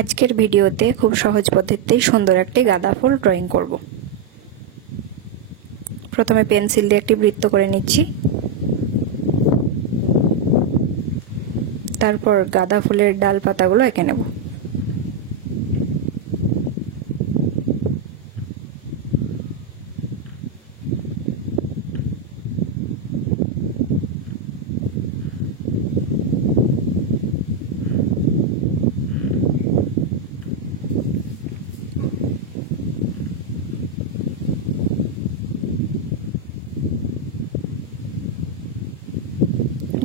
আজকের ভিডিওতে খুব সহজ পদ্ধতিতে সুন্দর একটি গাঁদা ফুল ড্রয়িং করব। প্রথমে পেন্সিল দিয়ে একটি বৃত্ত করে নিচ্ছি, তারপর গাঁদা ফুলের ডাল পাতাগুলো এঁকে নেব।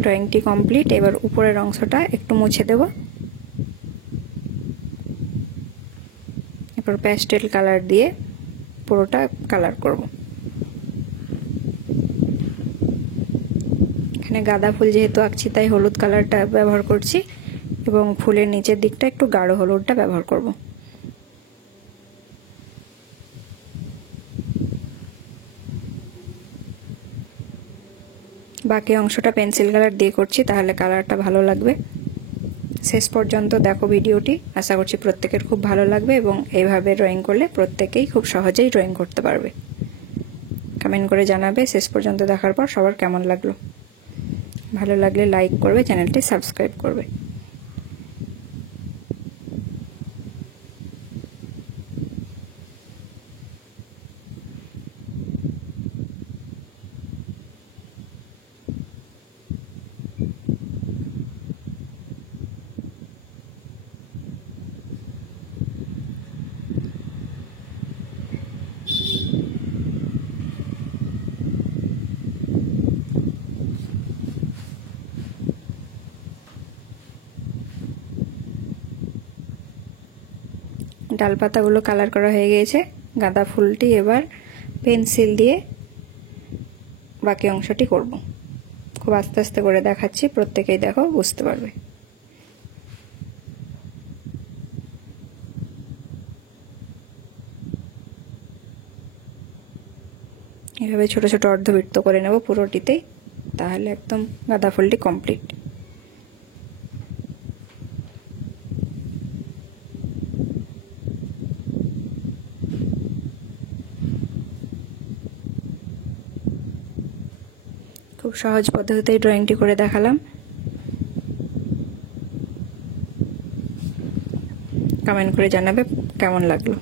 ড্রয়িংটি কমপ্লিট। এবার উপরের অংশটা একটু মুছে দেব। এরপর প্যাস্টেল কালার দিয়ে পুরোটা কালার করব। এখানে গাঁদা ফুল যেহেতু আঁকছি তাই হলুদ কালারটা ব্যবহার করছি এবং ফুলের নিচের দিকটা একটু গাঢ় হলুদটা ব্যবহার করব। বাকি অংশটা পেন্সিল কালার দিয়ে করছি, তাহলে কালারটা ভালো লাগবে। শেষ পর্যন্ত দেখো ভিডিওটি, আশা করছি প্রত্যেকের খুব ভালো লাগবে এবং এইভাবে ড্রয়িং করলে প্রত্যেকেই খুব সহজেই ড্রয়িং করতে পারবে। কমেন্ট করে জানাবে শেষ পর্যন্ত দেখার পর সবার কেমন লাগলো। ভালো লাগলে লাইক করবে, চ্যানেলটি সাবস্ক্রাইব করবে। ডালপাতাগুলো কালার করা হয়ে গিয়েছে। গাঁদা ফুলটি এবার পেন্সিল দিয়ে বাকি অংশটি করব। খুব আস্তে আস্তে করে দেখাচ্ছি, প্রত্যেকেই দেখো বুঝতে পারবে। এভাবে ছোট ছোট অর্ধবৃত্ত করে নেব পুরোটিতেই, তাহলে একদম গাঁদা ফুলটি কমপ্লিট। খুব সহজ পদ্ধতিতে ড্রয়িংটি করে দেখালাম। কমেন্ট করে জানাবে কেমন লাগলো।